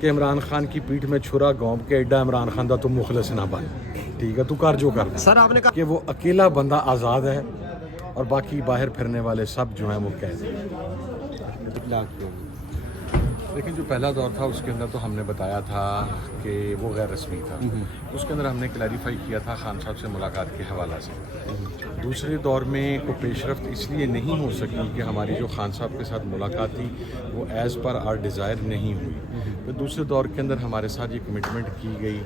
کہ عمران خان کی پیٹھ میں چھرا گونب کے ایڈا عمران خان دا تو مخلص نہ بن. ٹھیک ہے, تو کر جو کر. سر آپ نے کہا کہ وہ اکیلا بندہ آزاد ہے اور باقی باہر پھرنے والے سب جو ہیں وہ قید ہیں. لیکن جو پہلا دور تھا اس کے اندر تو ہم نے بتایا تھا کہ وہ غیر رسمی تھا. اس کے اندر ہم نے کلیریفائی کیا تھا خان صاحب سے ملاقات کے حوالہ سے. دوسرے دور میں کوئی پیش رفت اس لیے نہیں ہو سکی کہ ہماری جو خان صاحب کے ساتھ ملاقات تھی وہ ایز پر آر ڈیزائر نہیں ہوئی. تو دوسرے دور کے اندر ہمارے ساتھ یہ کمٹمنٹ کی گئی.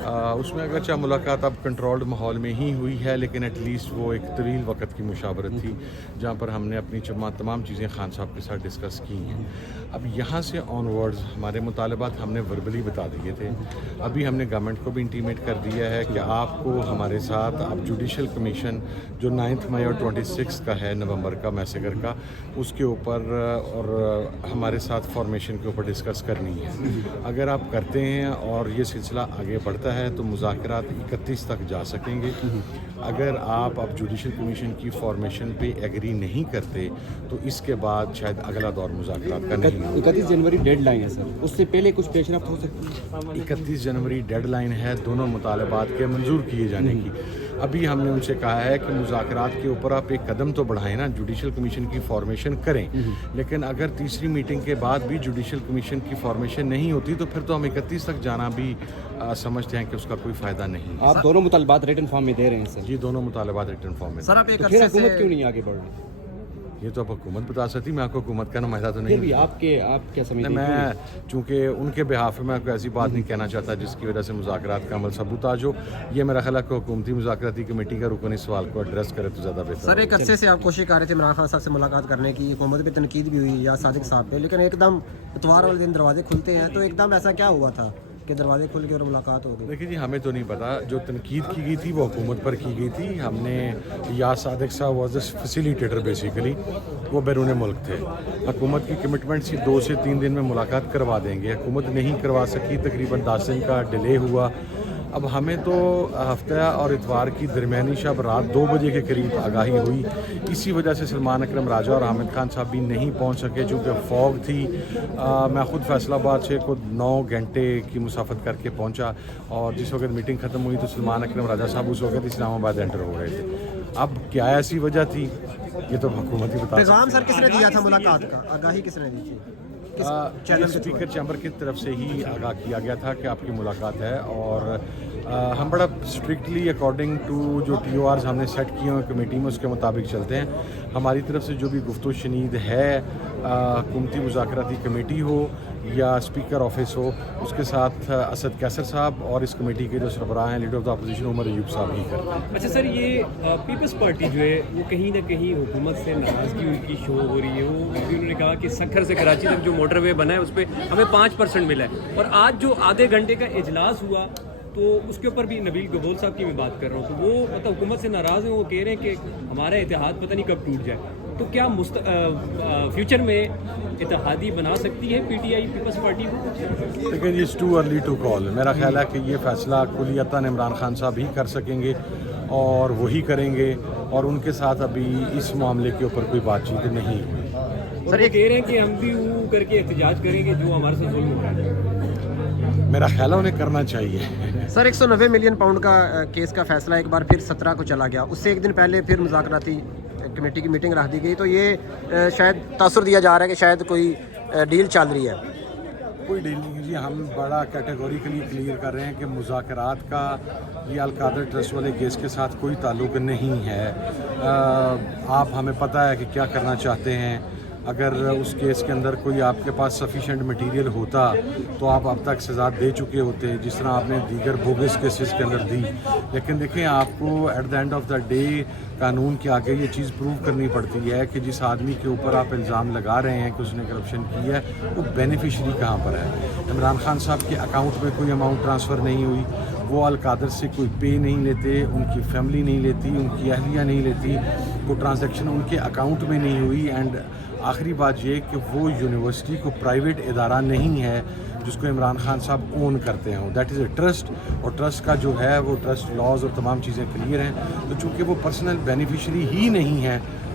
اس میں اگرچہ ملاقات اب کنٹرولڈ ماحول میں ہی ہوئی ہے لیکن ایٹ لیسٹ وہ ایک طویل وقت کی مشاورت تھی جہاں پر ہم نے اپنی تمام چیزیں خان صاحب کے ساتھ ڈسکس کی ہیں. اب یہاں سے آن ورڈز ہمارے مطالبات ہم نے وربلی بتا دیے تھے. ابھی ہم نے گورنمنٹ کو بھی انٹیمیٹ کر دیا ہے کہ آپ کو ہمارے ساتھ اب جوڈیشل کمیشن جو 9 مئی اور 26 کا ہے نومبر کا میسیگر کا, اس کے اوپر اور ہمارے ساتھ فارمیشن کے اوپر ڈسکس کرنی ہے. اگر آپ کرتے ہیں اور یہ سلسلہ آگے بڑھتا ہے تو مذاکرات 31 تک جا سکیں گے. اگر آپ اب جوڈیشل کمیشن کی فارمیشن پہ ایگری نہیں کرتے تو اس کے بعد شاید اگلا دور مذاکرات کا نہیں. 31 جنوری ڈیڈ لائن ہے سر, اس سے پہلے کچھ پیش رفت ہو سکتی ہے؟ 31 جنوری ڈیڈ لائن ہے دونوں مطالبات کے منظور کیے جانے کی. ابھی ہم نے ان سے کہا ہے کہ مذاکرات کے اوپر آپ ایک قدم تو بڑھائیں نا, جوڈیشل کمیشن کی فارمیشن کریں. لیکن اگر تیسری میٹنگ کے بعد بھی جوڈیشل کمیشن کی فارمیشن نہیں ہوتی تو پھر تو ہم 31 تک جانا بھی سمجھتے ہیں کہ اس کا کوئی فائدہ نہیں. آپ دونوں مطالبات ریٹن فارم میں دے رہے ہیں سر؟ جی, دونوں مطالبات ریٹن فارم میں. سر آپ ایک عرصے سے حکومت کیوں نہیں آگے بڑھ رہی؟ یہ تو اب حکومت بتا سکتی, میں آپ کو حکومت کا نمائندہ تو نہیں. پھر بھی آپ کیا سمجھتے ہیں؟ میں چونکہ ان کے بہاف میں کوئی ایسی بات نہیں کہنا چاہتا جس کی وجہ سے مذاکرات کا عمل سبوتاژ ہو. یہ میرا خیال ہے کہ حکومتی مذاکراتی کمیٹی کا رکن اس سوال کو ایڈریس کرے تو زیادہ بہتر. سر ایک عرصے سے آپ کوشش کر رہے تھے عمران خان صاحب سے ملاقات کرنے کی, حکومت پہ تنقید بھی ہوئی یا صادق صاحب پہ, لیکن ایک دم اتوار والے دن دروازے کھلتے ہیں تو ایک دم ایسا کیا ہوا تھا کہ دروازے کھل کے اور ملاقات ہو گئی؟ دیکھیے جی, ہمیں تو نہیں پتا. جو تنقید کی گئی تھی وہ حکومت پر کی گئی تھی. ہم نے یا صادق صاحب واز اے فیسیلیٹیٹر بیسیکلی, وہ بیرون ملک تھے. حکومت کی کمٹمنٹ سی 2 سے 3 دن میں ملاقات کروا دیں گے, حکومت نہیں کروا سکی, تقریباً 10 دن کا ڈیلے ہوا. اب ہمیں تو ہفتہ اور اتوار کی درمیانی شب رات 2 بجے کے قریب آگاہی ہوئی. اسی وجہ سے سلمان اکرم راجہ اور حامد خان صاحب بھی نہیں پہنچ سکے چونکہ فوگ تھی. میں خود فیصل آباد سے خود 9 گھنٹے کی مسافت کر کے پہنچا اور جس وقت میٹنگ ختم ہوئی تو سلمان اکرم راجہ صاحب اس وقت اسلام آباد انٹر ہو رہے تھے. اب کیا ایسی وجہ تھی یہ تو حکومت ہی بتا. پیغام سر کس نے دیا تھا ملاقات کا, آگاہی کس نے دی تھی؟ اسپیکر چیمبر کی طرف سے ہی آگاہ کیا گیا تھا کہ آپ کی ملاقات ہے, اور ہم بڑا اسٹرکٹلی اکارڈنگ ٹو جو ٹی او آرز ہم نے سیٹ کیے ہیں کمیٹی میں اس کے مطابق چلتے ہیں. ہماری طرف سے جو بھی گفت و شنید ہے حکومتی مذاکراتی کمیٹی ہو یا اسپیکر آفس ہو, اس کے ساتھ اسد کیسر صاحب اور اس کمیٹی کے جو سربراہ ہیں leader of the opposition Omar Ayub صاحب ہی کرتے ہیں. اچھا سر, یہ پیپلز پارٹی جو ہے وہ کہیں نہ کہیں حکومت سے ناراضگی ان کی شو ہو رہی ہے. وہ انہوں نے کہا کہ سکھر سے کراچی تک جو موٹر وے بنا ہے اس پہ ہمیں 5% ملا ہے, اور آج جو آدھے گھنٹے کا اجلاس ہوا تو اس کے اوپر بھی نبیل گبول صاحب کی میں بات کر رہا ہوں, تو وہ مطلب حکومت سے ناراض ہیں. وہ کہہ رہے ہیں کہ ہمارا اتحاد پتہ نہیں کب ٹوٹ جائے. تو کیا فیوچر میں اتحادی بنا سکتی ہے P T I Peoples Party کو؟ لیکن it's too early to call. میرا خیال ہے کہ یہ فیصلہ کلیتاً عمران خان صاحب ہی کر سکیں گے اور وہی کریں گے, اور ان کے ساتھ ابھی اس معاملے کے اوپر کوئی بات چیت نہیں ہوئی. سر یہ کہہ رہے ہیں کہ ہم بھی وہ کر کے احتجاج کریں گے جو ہمارے ساتھ ظلم ہو رہا ہے. میرا خیال ہے انہیں کرنا چاہیے. سر 190 ملین پاؤنڈ کا کیس کا فیصلہ ایک بار پھر 17 کو چلا گیا, اس سے ایک دن پہلے پھر مذاکراتی کمیٹی کی میٹنگ رکھ دی گئی, تو یہ شاید تاثر دیا جا رہا ہے کہ شاید کوئی ڈیل چل رہی ہے. کوئی ڈیل نہیں جی, ہم بڑا کیٹیگوریکلی کلیئر کر رہے ہیں کہ مذاکرات کا یہ القادر ٹرسٹ والے کیس کے ساتھ کوئی تعلق نہیں ہے. آپ ہمیں پتہ ہے کہ کیا کرنا چاہتے ہیں. اگر اس کیس کے اندر کوئی آپ کے پاس سفیشینٹ مٹیریل ہوتا تو آپ اب تک سزا دے چکے ہوتے جس طرح آپ نے دیگر بوگس کیسز کے اندر دی. لیکن دیکھیں, آپ کو at the end of the day قانون کے آگے یہ چیز پروو کرنی پڑتی ہے کہ جس آدمی کے اوپر آپ الزام لگا رہے ہیں کہ اس نے کرپشن کی ہے وہ بینیفیشری کہاں پر ہے. عمران خان صاحب کے اکاؤنٹ میں کوئی اماؤنٹ ٹرانسفر نہیں ہوئی, وہ القادر سے کوئی پے نہیں لیتے, ان کی فیملی نہیں لیتی, ان کی اہلیہ نہیں لیتی, کوئی ٹرانزیکشن ان کے اکاؤنٹ میں نہیں ہوئی. اینڈ آخری بات یہ کہ وہ یونیورسٹی کو پرائیویٹ ادارہ نہیں ہے جس کو عمران خان صاحب اون کرتے ہوں. دیٹ از اے ٹرسٹ, اور ٹرسٹ کا جو ہے وہ ٹرسٹ لاز اور تمام چیزیں کلیئر ہیں. تو چونکہ وہ پرسنل بینیفیشری ہی نہیں ہے